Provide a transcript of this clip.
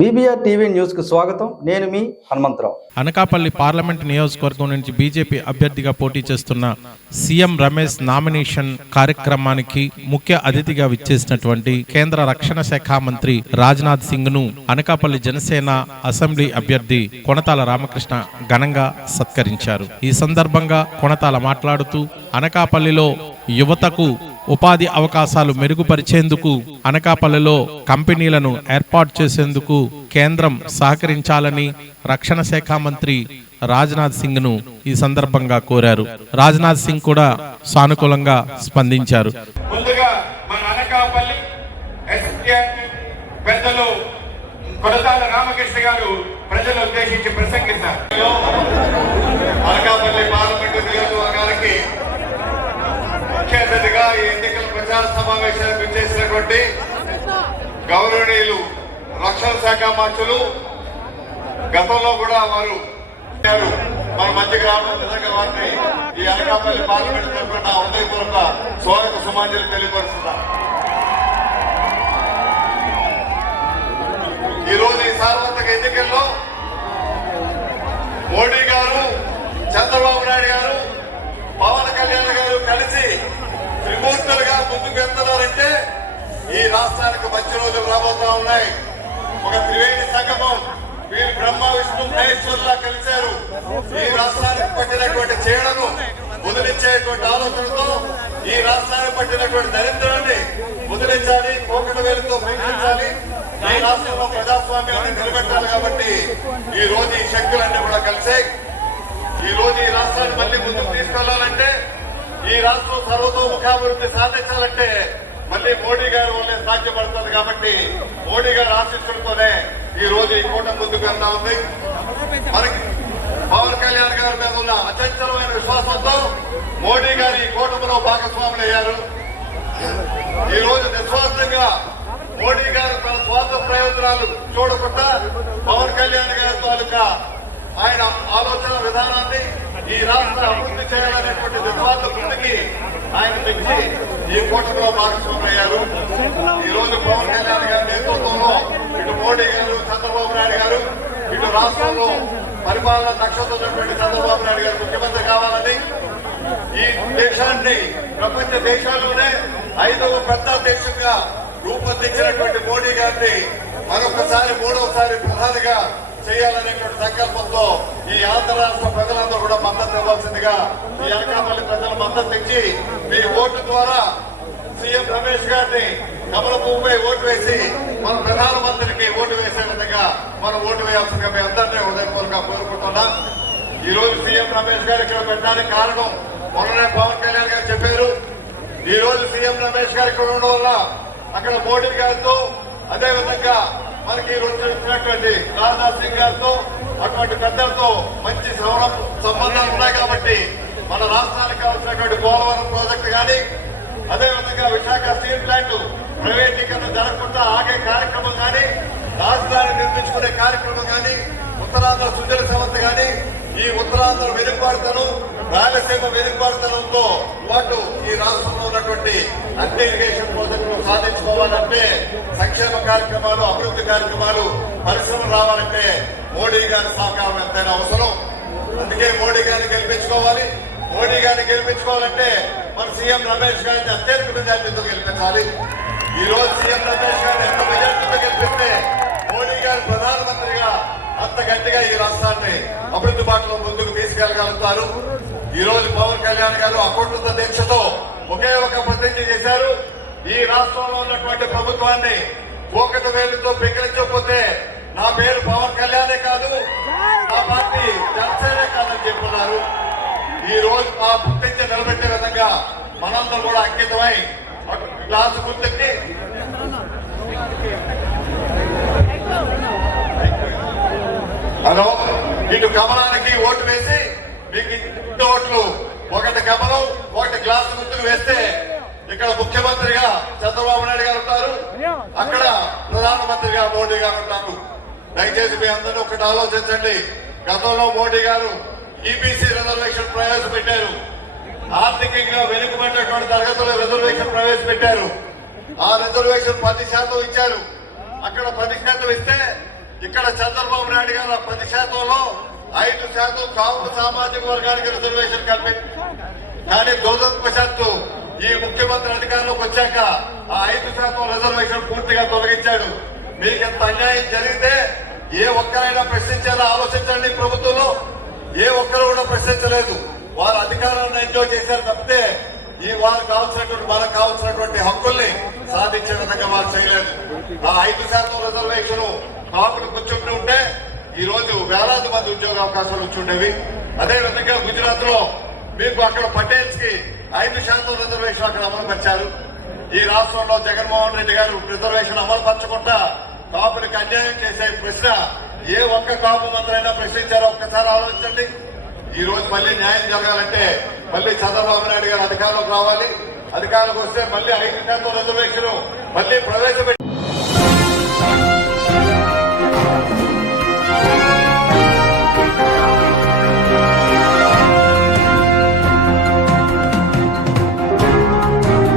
BBR TV న్యూస్కు స్వాగతం. నేను మీ హనుమంతరావు. అనకాపల్లి పార్లమెంట్ నియోజకవర్గం నుంచి బీజేపీ అభ్యర్థిగా పోటీ చేస్తున్న సీఎం రమేష్ నామినేషన్ కార్యక్రమానికి ముఖ్య అతిథిగా విచ్చేసినటువంటి కేంద్ర రక్షణ శాఖ మంత్రి రాజ్నాథ్ సింగ్ను అనకాపల్లి జనసేన అసెంబ్లీ అభ్యర్థి కొనతాల రామకృష్ణ ఘనంగా సత్కరించారు. ఈ సందర్భంగా కొనతాల మాట్లాడుతూ అనకాపల్లిలో యువతకు ఉపాధి అవకాశాలు మెరుగుపరిచేందుకు అనకాపల్లిలో కంపెనీలను ఏర్పాటు చేసేందుకు కేంద్రం సహకరించాలని రక్షణ శాఖ మంత్రి రాజ్నాథ్ సింగ్ను ఈ సందర్భంగా కోరారు. రాజ్నాథ్ సింగ్ కూడా సానుకూలంగా స్పందించారు. పెద్దలు కొడతాల రామకృష్ణ గారు ఉద్దేశించి ప్రసంగిస్తారు. అనకాపల్లి పార్లమెంటు ముఖ్య ఈ ఎన్నికల ప్రచార సమావేశానికి చేసినటువంటి గౌరవనీయులు రక్షణ శాఖ మంత్రులు గతంలో కూడా వారు మన మధ్యకి రావడం వారిని ఈ అనకాపల్లి పార్లమెంట్ తరఫున హృదయపూర్వక స్వాగత సుమాంజలి తెలియపరుస్తున్నా ఈరోజు ఈ సార్వత్రిక ఎన్నికల్లో మోడీ గారు చంద్రబాబు నాయుడు గారు పవన్ కళ్యాణ్ గారు కలిసి త్రిమూర్తులుగా ముందుకు వెళ్తున్నారంటే ఈ రాష్ట్రానికి మంచి రోజులు రాబోతా ఉన్నాయి. ఒక త్రివేణి సంగమం వీరు బ్రహ్మ విష్ణు మహేశ్వరులా కలిశారు. ఈ రాష్ట్రానికి పట్టినటువంటి చీడను వదిలించేటువంటి ఆలోచనతో ఈ రాష్ట్రానికి పట్టినటువంటి దరిద్రాన్ని వదిలించాలి కోకట వేలుతో ప్రయత్నించాలి ఈ రాష్ట్రంలో ప్రజాస్వామ్యాన్ని నిలబెట్టాలి కాబట్టి ఈ రోజు ఈ శక్తులన్నీ కూడా కలిసాయి ఈ రోజు ఈ రాష్ట్రాన్ని మళ్ళీ ముందుకు తీసుకెళ్ళాలంటే ఈ రాష్ట్రం సర్వతోముఖాభివృద్ధి సాధించాలంటే మళ్ళీ మోడీ గారు వల్లే సాధ్యపడుతుంది కాబట్టి మోడీ గారు ఆశించడంతోనే ఈ రోజు ఈ కూటమి ముందుకు వెళ్తా ఉంది. మనకి పవన్ కళ్యాణ్ గారి మీద ఉన్న అచంచలమైన విశ్వాసంతో మోడీ గారు ఈ కూటమిలో భాగస్వాములు అయ్యారు. ఈ రోజు నిస్వార్థంగా మోడీ గారు తన స్వార్థ ప్రయోజనాలు చూడకుండా పవన్ కళ్యాణ్ గారి తాలూకా ఆయన ఆలోచన ఈ రాష్ట్ర అభివృద్ధి చేయాలనేటువంటి నిస్వార్థ బృందికి ఆయన పెంచి ఈ కూటమిలో భాగస్వామి అయ్యారు ఈ రోజు పవన్ కళ్యాణ్ గారి నేతృత్వంలో ఇటు మోడీ గారు చంద్రబాబు నాయుడు గారు ఇటు రాష్ట్రంలో పరిపాలన దక్షత చంద్రబాబు నాయుడు గారు ముఖ్యమంత్రి కావాలని ఈ దేశాన్ని ప్రపంచ దేశాల్లోనే ఐదవ పెద్ద దేశంగా రూపొందించినటువంటి మోడీ గారిని మరొకసారి మూడవసారి ప్రధానిగా చేయాలనేటువంటి సంకల్పంతో ఈ ఆంధ్ర రాష్ట్ర ప్రజలందరూ కూడా మద్దతు ఇవ్వాల్సిందిగా ఈ అనకాపల్లి ప్రజలు మద్దతు ఇచ్చి మీ ఓటు ద్వారా సీఎం రమేష్ గారిని కమల పువ్వుపై ఓటు వేసి మన ప్రధానమంత్రికి ఓటు వేసే విధంగా మనం ఓటు వేయాల్సిందిగా మీ అందరినీ హృదయపూర్వక కోరుకుంటున్నా. ఈ రోజు సీఎం రమేష్ గారు ఇక్కడ పెట్టడానికి కారణం మొన్ననే పవన్ కళ్యాణ్ గారు చెప్పారు. ఈ రోజు సీఎం రమేష్ గారు ఇక్కడ ఉండడం వల్ల అక్కడ మోడీ గారితో అదేవిధంగా మనకి ఈ రోజు వచ్చినటువంటి రాజ్నాథ్ సింగ్ గారితో అటువంటి పెద్దలతో మంచి సంబంధాలు ఉన్నాయి కాబట్టి మన రాష్ట్రానికి కావాల్సినటువంటి పోలవరం ప్రాజెక్టు కానీ అదేవిధంగా విశాఖ స్టీల్ ప్లాంట్ ప్రైవేటీకరణ జరగకుండా ఆగే కార్యక్రమం కానీ రాజధాని నిర్మించుకునే కార్యక్రమం కానీ ఉత్తరాంధ్ర సుజల సంస్థ కానీ ఈ ఉత్తరాంధ్ర వెలుపాడుతను రాయలసీమ వెనుకబాటుతనంతో పాటు ఈ రాష్ట్రంలో ఉన్నటువంటి అన్ని ఇరిగేషన్ ప్రాజెక్టులు సాధించుకోవాలంటే సంక్షేమ కార్యక్రమాలు అభివృద్ధి కార్యక్రమాలు పరిశ్రమలు రావాలంటే మోడీ గారి సహకారం ఎంతైనా అవసరం. అందుకే మోడీ గారిని గెలిపించుకోవాలి. మోడీ గారిని గెలిపించుకోవాలంటే మన సీఎం రమేష్ గారిని అత్యధిక మెజార్టీతో గెలిపించాలి. ఈ రోజు సీఎం రమేష్ గారిని ఎంత మెజార్టీతో గెలిపిస్తే మోడీ గారు ప్రధానమంత్రిగా అంత గట్టిగా ఈ రాష్ట్రాన్ని అభివృద్ధి బాటలో ముందుకు తీసుకెళ్ళగలుగుతారు ఈ రోజు పవన్ కళ్యాణ్ గారు అకుంఠిత దీక్షతో ఒకే ఒక ప్రతిజ్ఞ చేశారు. ఈ రాష్ట్రంలో ఉన్నటువంటి ప్రభుత్వాన్ని ఒకటి వేలుతో పెకిరించకపోతే నా పేరు పవన్ కళ్యాణే కాదు నా పార్టీ జనసేనే కాదని చెప్పున్నారు ఈ రోజు ఆ ప్రతిజ్ఞ నిలబెట్టే విధంగా మనందరం కూడా అంకితమై క్లాసు గుర్తుకి హలో ఇటు కమలానికి ఓటు వేసి మీకు ఇంటి ఓట్లు ఒకటి గమనం ఒకటి గ్లాస్ గుర్తుకు వేస్తే ఇక్కడ ముఖ్యమంత్రిగా చంద్రబాబు నాయుడు గారు ఉంటారు. అక్కడ ప్రధానమంత్రిగా మోడీ గారు ఉంటారు. దయచేసి మీ అందరూ ఒకటి ఆలోచించండి. గతంలో మోడీ గారు ఈబీసీ రిజర్వేషన్ ప్రవేశపెట్టారు. ఆర్థికంగా వెనుకబడినటువంటి తరగతుల్లో రిజర్వేషన్ ప్రవేశపెట్టారు. ఆ రిజర్వేషన్ పది శాతం ఇచ్చారు. అక్కడ పది శాతం ఇస్తే ఇక్కడ చంద్రబాబు నాయుడు గారు ఆ పది శాతంలో ఐదు శాతం కాపు సామాజిక వర్గానికి రిజర్వేషన్ కల్పించి కానీ దురదృష్టవశాత్తు ఈ ముఖ్యమంత్రి అధికారంలోకి వచ్చాక ఆ ఐదు శాతం రిజర్వేషన్ పూర్తిగా తొలగించాడు. మీకు ఎంత అన్యాయం జరిగితే ఏ ఒక్కరైనా ప్రశ్నించేలా? ఆలోచించండి ప్రభుత్వంలో. ఏ ఒక్కరు కూడా ప్రశ్నించలేదు. వారు అధికారాన్ని ఎంజాయ్ చేశారు తప్పితే ఈ వారికి కావాల్సినటువంటి మనకు కావాల్సినటువంటి హక్కుల్ని సాధించే విధంగా వారు చేయలేదు. ఆ ఐదు శాతం రిజర్వేషన్ కాపులు కూర్చుంటూ ఉంటే ఈ రోజు వేలాది మంది ఉద్యోగ అవకాశాలు వచ్చి ఉండేవి అదే విధంగా గుజరాత్లో మీకు అక్కడ పటేల్స్కి ఐదు శాతం రిజర్వేషన్ అక్కడ అమలు పరిచారు ఈ రాష్ట్రంలో జగన్మోహన్ రెడ్డి గారు రిజర్వేషన్ అమలు పరచకుండా కాపులకు అన్యాయం చేసే ప్రశ్న ఏ ఒక్క కాపు మంత్రైనా ప్రశ్నించారో? ఒక్కసారి ఆలోచించండి. ఈ రోజు మళ్ళీ న్యాయం జరగాలంటే మళ్ళీ చంద్రబాబు నాయుడు గారు అధికారంలోకి రావాలి. అధికారంలోకి వస్తే మళ్ళీ ఐదు శాతం రిజర్వేషన్ మళ్ళీ ప్రవేశపెట్టి